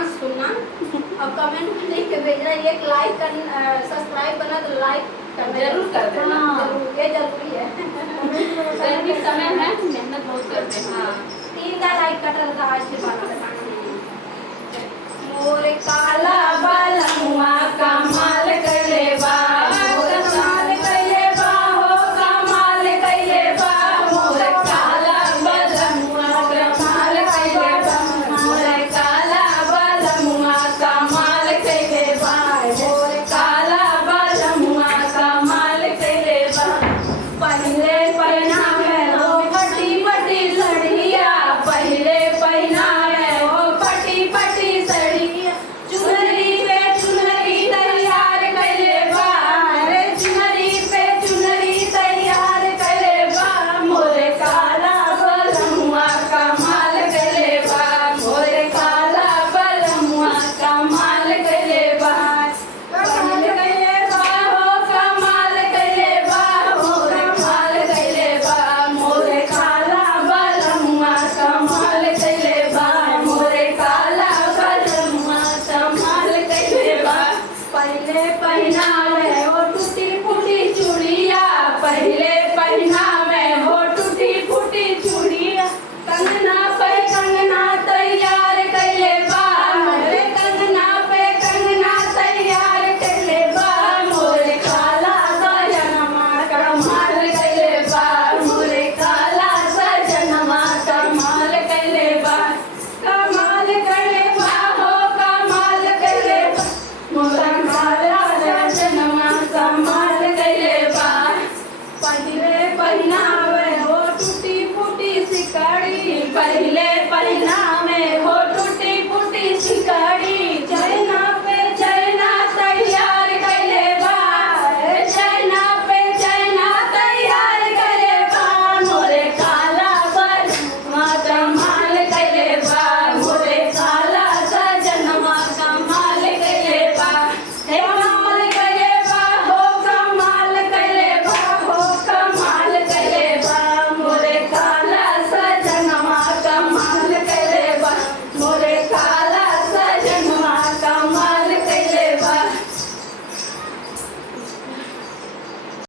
Dance सुनना और comment में लिख के भेजना, एक लाइक करना, सब्सक्राइब करना तो लाइक करना जरूर कर देना। जरूर, ये जरूरी है। गर्मी का समय है, मेहनत बहुत करते हैं। हाँ 3 लाइक कट रहा था आज के बाद